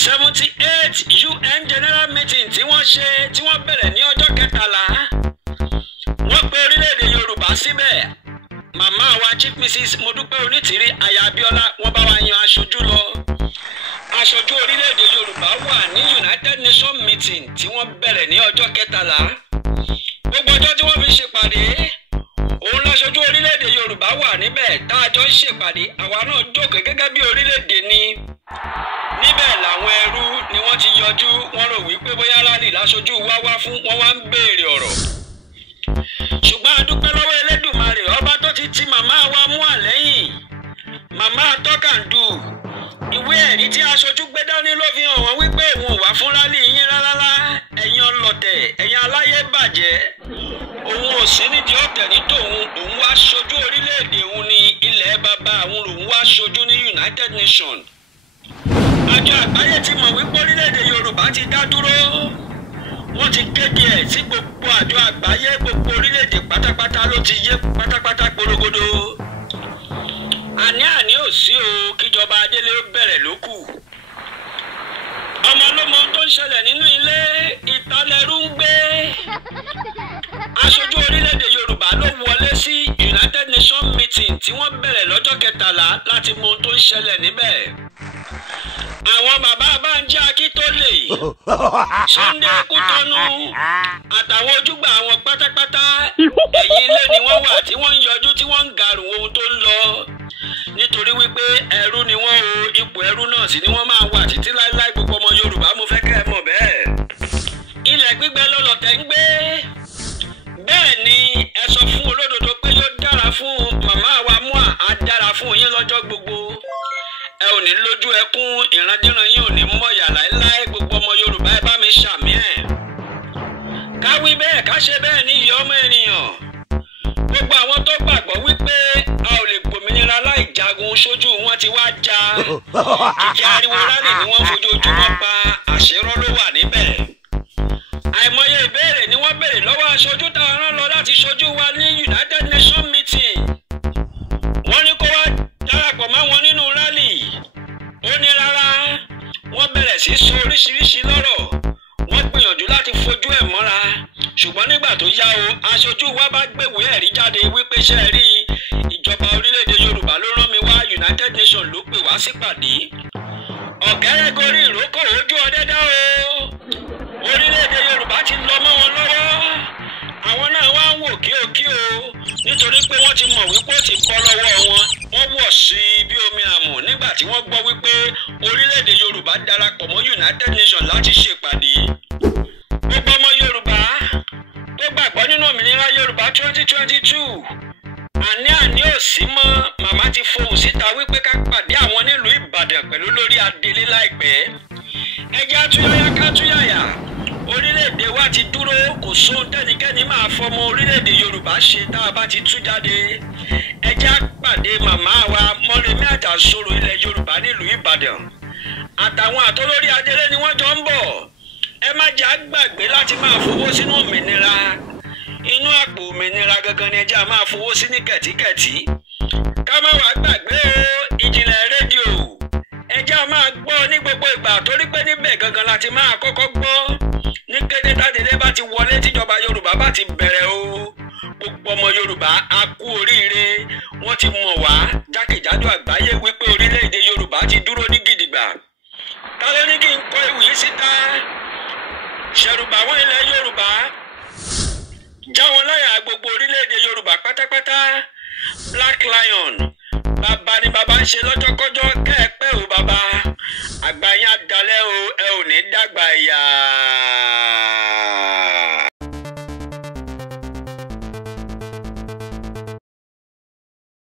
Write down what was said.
78 UN General Meeting tí wọ́n ṣe tí wọ́n bẹ̀rẹ̀ ní ọjọ́ 13 wọ́n pe orílẹ̀-èdè Yorùbá síbẹ̀. Màmá wa Chief Mrs. Modúpẹ́ Onítìrí Aya Abíọ́lá wọ́n bá wa yan aṣojú lọ. Aṣojú orílẹ̀-èdè Yorùbá wà ní United Nations Meeting tí wọ́n bẹ̀rẹ̀ ní ọjọ́ 13. Gbogbo ọjọ́ tí wọ́n fi ṣèpàdé òun láṣojú orílẹ̀-èdè Yorùbá wà níbẹ̀ tá a jọ ń ṣèpàdé àwa náà jókòó gẹ́gẹ́ bí orílẹ̀-èdè ni. Níbẹ̀ làwọn ẹrú ni wọ́n ti yọjú wọ́n rò wípé bóyá rálì láṣojú wá fún wọn wá ń béèrè ọ̀rọ̀. Ṣùgbọ́n a dúpẹ́ lọ́wọ́ Elédùmarè ọba tó ti ti màmá wa mú àlẹ́yìn. Màmá tọ́kàndù ìwé ẹ̀rí tí aṣojú gbé dání ló fi hàn wọ́n wípé òun ò wá fún rálì yín rárá ẹ̀yin ọlọ̀tẹ̀ ẹ̀yin aláyé bàjẹ́. Òun ò sí nídìí ọ̀tẹ̀ ní tòun òun wá ṣojú orílẹ̀-èdè òun ní ilẹ̀ bàbá òun lòun wá ṣojú ní United Nations. Àjọ àgbáyé ti mọ̀ wípé orílẹ̀-èdè Yorùbá ti dá dúró. Wọ́n ti kéde ẹ̀ sí gbogbo àjọ àgbáyé gbogbo orílẹ̀-èdè pátápátá ló ti yé pátápátá porogodo. Àní ò sí o kíjọba Adélé ó bẹ̀rẹ̀ lókù. Ọmọ ló mọ ohun tó ń ṣẹlẹ̀ nínú ilé ìtàlẹ́rú ń gbé. Aṣojú orílẹ̀-èdè Yorùbá ló wọlé sí United Nations Meeting tí wọ́n bẹ̀rẹ̀ lọ́jọ́ 13 láti mọ ohun tó ń ṣẹlẹ̀ níbẹ̀. Àwọn bàbá Bánjí Akítólè, Sunday Kútọ́nù àtàwọn ojúgbà àwọn pátápátá ẹ̀yìn ilé ni wọ́n wà tí wọ́n ń yọjú tí wọ́n ń garùn ohun tó ń lọ. Nítorí wípé ẹrú ni wọ́n o ipò ẹrú náà sì ni wọ́n máa wà títí láéláé gbogbo ọmọ Yorùbá mo fẹ́ kẹ́ ẹ mọ̀ bẹ́ẹ̀. Ilẹ̀ gbígbẹ lọ́lọ́tẹ̀ ń gbé. Bẹ́ẹ̀ ni ẹ sọ fún olódodo pé yóò dára fún màmá wa Mua á dára fún yín lọ́jọ́ gbogbo. Ẹ ò ní lójú ẹkún ìrandíran yín ò ní mọ̀yà láéláé gbogbo ọmọ Yorùbá ẹ bá mi ṣàmì ẹ̀. Ká wí bẹ́ẹ̀ ká ṣe bẹ́ẹ̀ ní ìyá ọmọ ènìyàn. Gbogbo àwọn tó gbàgbọ́ wípé a ò lè gbòmìnira láì jagun sójú wọn ti wá já. Kìkì ariwo rálì ni wọ́n fojoojúmọ́ pa àṣírọ́ ló wà níbẹ̀. Àìmọye ìbéèrè ni wọ́n béèrè lọ́wọ́ aṣojú tá a rán lọ láti ṣojú wa ní United Nations Meeting. Wọ́n ní kó wá darapọ̀ mọ́ wọn nínú rálì. Ó ní rárá wọ́n bẹ̀rẹ̀ sí sọ oríṣiríṣi lọ́rọ̀. Wọ́n gbìyànjú láti fojú ẹ̀ mọ́ra. Ṣùgbọ́n nígbà tó yá o aṣojú wa bá gbèwé ẹ̀rí jáde wípé ṣe é rí ìjọba orílẹ̀-èdè Yorùbá ló rán mi wá United Nations ló pè wá sípàdé. Ọ̀gẹ́rẹ́ gorí ìrókò ojú ọdẹ dá o. Orílẹ̀-èdè Yorùbá ti lọ mọ́ wọn lọ́wọ́. Àwọn náà wá ń wò kí o nítorí pé wọ́n ti mọ̀ wípé ó ti bọ́ lọ́wọ́ wọn. Wọ́n wọ̀ sí bí omi àmù nígbà tí wọ́n gbọ́ wípé orílẹ̀-èdè Yorùbá darapọ̀ mọ́ United Nations láti ṣèpàdé. Gbogbo ọmọ Yorùbá tó gbàgbọ́ nínú òmìnira Yorùbá 2022 àní ò sí mọ́. Màmá ti fohùn síta wípé ká pàdé àwọn nílùú Ìbàdàn pẹ̀lú lórí Adélé láìpẹ́. Ẹ jẹ́ àtúnyáyá ká túnyáyá. Orílẹ̀-èdè wa ti dúró kò sóhun tẹ́nikẹ́ni máa fọmọ orílẹ̀-èdè Yorùbá ṣe tá a bá ti tú jáde. Ẹ jẹ́ àpàdé màmá wa Mọ́remí Àjàsorò ilẹ̀ Yorùbá nílùú Ìbàdàn. Àtàwọn àtolórí Adélé ni wọ́n jọ ń bọ̀. Ẹ má jẹ́ àgbàgbé láti máa fowó sínú òmìnira. Inú àpò òmìnira gangan ni ẹ jẹ́ a máa fowó sí ní kẹ̀tíkẹ̀tí. Ká má wàá gbàgbé o ìjìnlẹ̀ rédíò. Ẹ jẹ́ a máa gbọ́ ní gbogbo ìgbà torí pé níbẹ̀ gangan la ti máa kọ́kọ́ gbọ́. Ní kété tádélé bá ti wọlé tíjọba Yorùbá bá ti bẹ̀rẹ̀ o. Gbogbo ọmọ Yorùbá a kú oríire. Wọ́n ti mọ̀ wá jákèjádò àgbáyé wípé orílẹ̀-èdè Yorùbá ti dúró ní gidigba. Ta ló ní kí n kọ ìwé síta? Ṣẹ̀rùbà àwọn ilẹ̀ Yorùbá. Já wọn láyà gbogbo orílẹ̀-èdè Yorùbá pátápátá. Black Lion. Bàbá ni bàbá ń ṣe lọ́jọ́kọ́jọ́ kẹ́ẹ̀pẹ́ ò